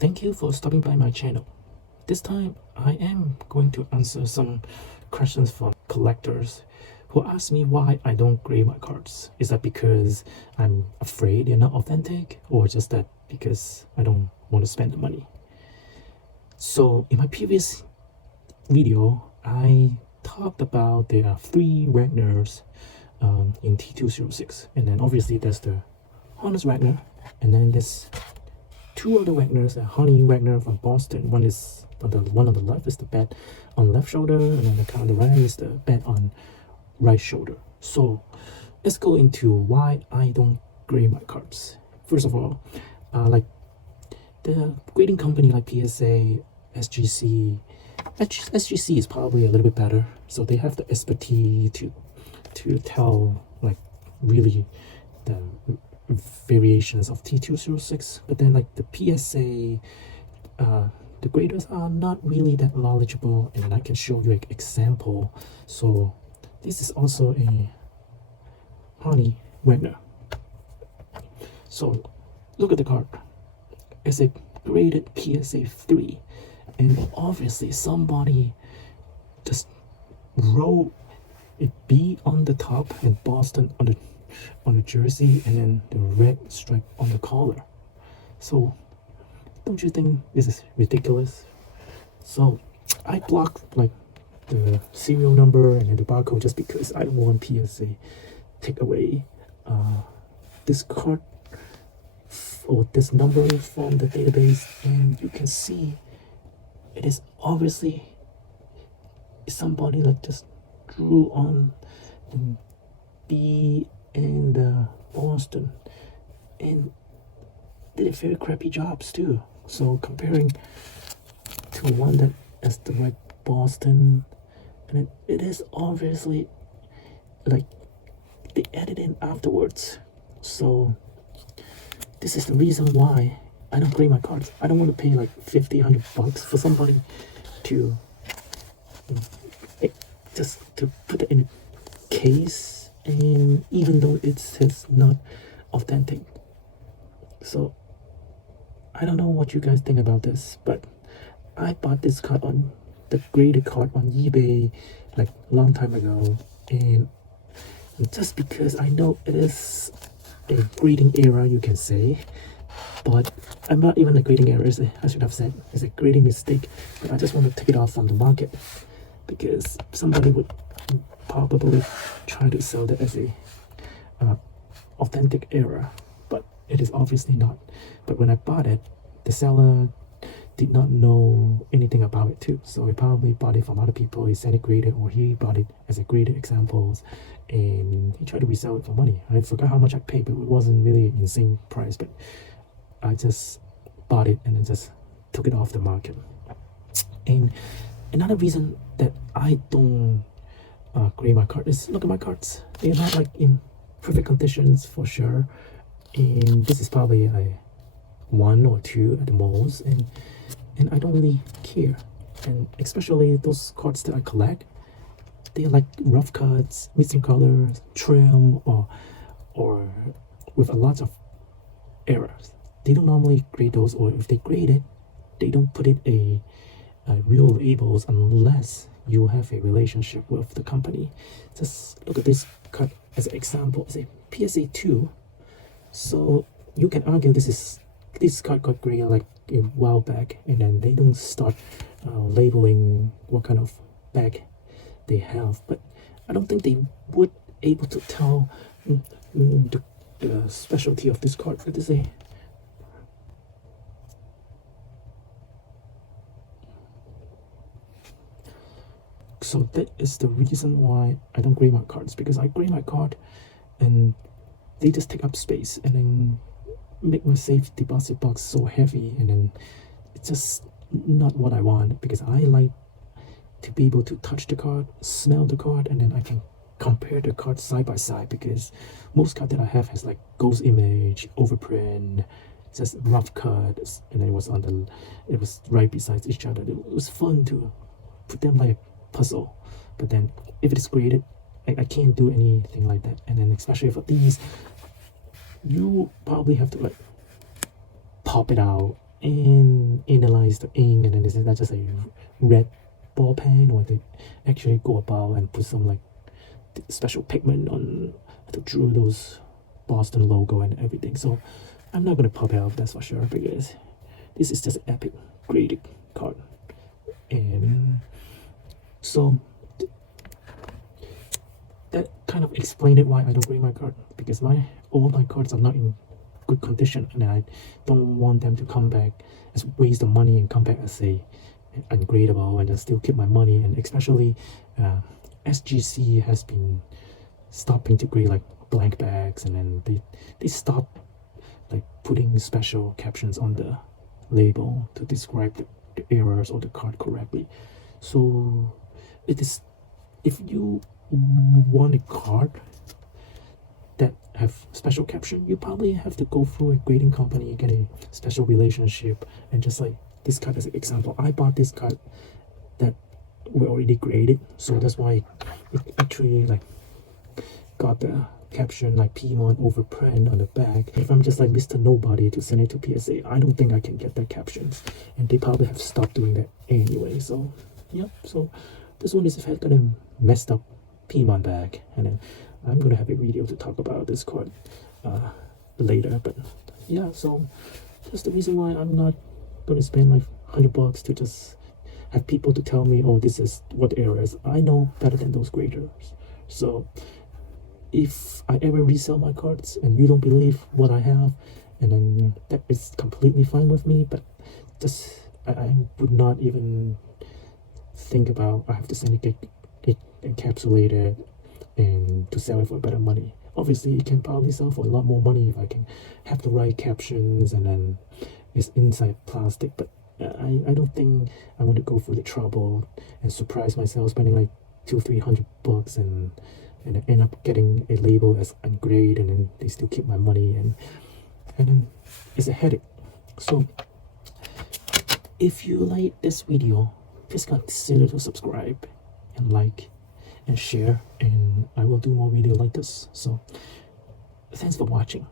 Thank you for stopping by my channel. This time I am going to answer some questions from collectors who ask me why I don't grade my cards. Is that because I'm afraid they're not authentic, or just that because I don't want to spend the money? So in my previous video I talked about there are three Wagners in T206, and then obviously there's the Honest Wagner, and then there's two other Wagners, a Honey Wagner from Boston. One is on the one on the left is the bet on left shoulder, and then the on the right is the bet on right shoulder. So let's go into why I don't grade my cards. First of all, like the grading company like PSA, SGC, SGC is probably a little bit better. So they have the expertise to tell like really the variations of T206, but then like the PSA, the graders are not really that knowledgeable, and then I can show you an example. So this is also a Honey Wagner. So look at the card. It's a graded PSA 3, and obviously somebody just wrote a B on the top and Boston on the jersey, and then the red stripe on the collar. So don't you think this is ridiculous? So I blocked like the serial number and then the barcode just because I don't want PSA take away this card or this number from the database. And you can see it is obviously somebody like just drew on the B and Boston, and did a very crappy jobs too. So comparing to one that has the right Boston, and it is obviously like they added in afterwards. So this is the reason why I don't grade my cards. I don't want to pay like 50, $100 for somebody to just to put it in a case, and even though it says not authentic. So I don't know what you guys think about this, but I bought this card on the graded card on eBay like a long time ago, and just because I know it is a grading error, you can say, but I'm not even a grading error, I should have said it's a grading mistake, but I just want to take it off from the market because somebody would probably try to sell that as a authentic error, but it is obviously not. But when I bought it, the seller did not know anything about it too, so he probably bought it from other people. He sent it graded, or he bought it as a graded examples, and he tried to resell it for money. I forgot how much I paid, but it wasn't really an insane price, but I just bought it and then just took it off the market. And another reason that I don't grade my card is, look at my cards. They're not like in perfect conditions for sure, and this is probably a 1 or 2 at the most, and I don't really care. And especially those cards that I collect, they are like rough cuts, missing colors, trim, or with a lot of errors. They don't normally grade those, or if they grade it, they don't put it a real labels unless you have a relationship with the company. Just look at this card as an example. It's a PSA 2, so you can argue this card got graded like a while back, and then they don't start labeling what kind of bag they have. But I don't think they would able to tell the specialty of this card. Let us say so that is the reason why I don't grade my cards, because I grade my card and they just take up space and then make my safe deposit box so heavy, and then it's just not what I want, because I like to be able to touch the card, smell the card, and then I can compare the cards side by side, because most card that I have has like ghost image, overprint, just rough cut, and then it was right beside each other. It was fun to put them like a puzzle, but then if it is graded, I can't do anything like that. And then especially for these, you probably have to like pop it out and analyze the ink, and then is that just a red ball pen, or they actually go about and put some like special pigment on to draw those Boston logo and everything. So I'm not gonna pop it off, that's for sure, because this is just an epic grading card. And so that kind of explained it why I don't grade my card, because all my cards are not in good condition, and I don't want them to come back as waste of money and come back as a ungradable, and I still keep my money. And especially SGC has been stopping to grade like blank bags, and then they stop like putting special captions on the label to describe the errors or the card correctly. So it is, if you want a card that have special caption, you probably have to go through a grading company, get a special relationship. And just like this card as an example, I bought this card that were already graded, so that's why it actually like got the caption like Piedmont overprint on the back. If I'm just like Mr. Nobody to send it to PSA, I don't think I can get that captions, and they probably have stopped doing that anyway. So yeah, so this one is got a messed up Piedmont bag, and then I'm gonna have a video to talk about this card later. But yeah, so that's the reason why I'm not gonna spend like $100 to just have people to tell me, oh, this is what the error is. I know better than those graders. So if I ever resell my cards and you don't believe what I have, and then that is completely fine with me. But just I would not even think about I have to send it encapsulated and to sell it for better money. Obviously it can probably sell for a lot more money if I can have the right captions and then it's inside plastic. But I don't think I want to go through the trouble and surprise myself spending like $200-300 and end up getting a label as ungraded, and then they still keep my money, and then it's a headache. So if you like this video, please consider to subscribe and like and share, and I will do more videos like this. So thanks for watching.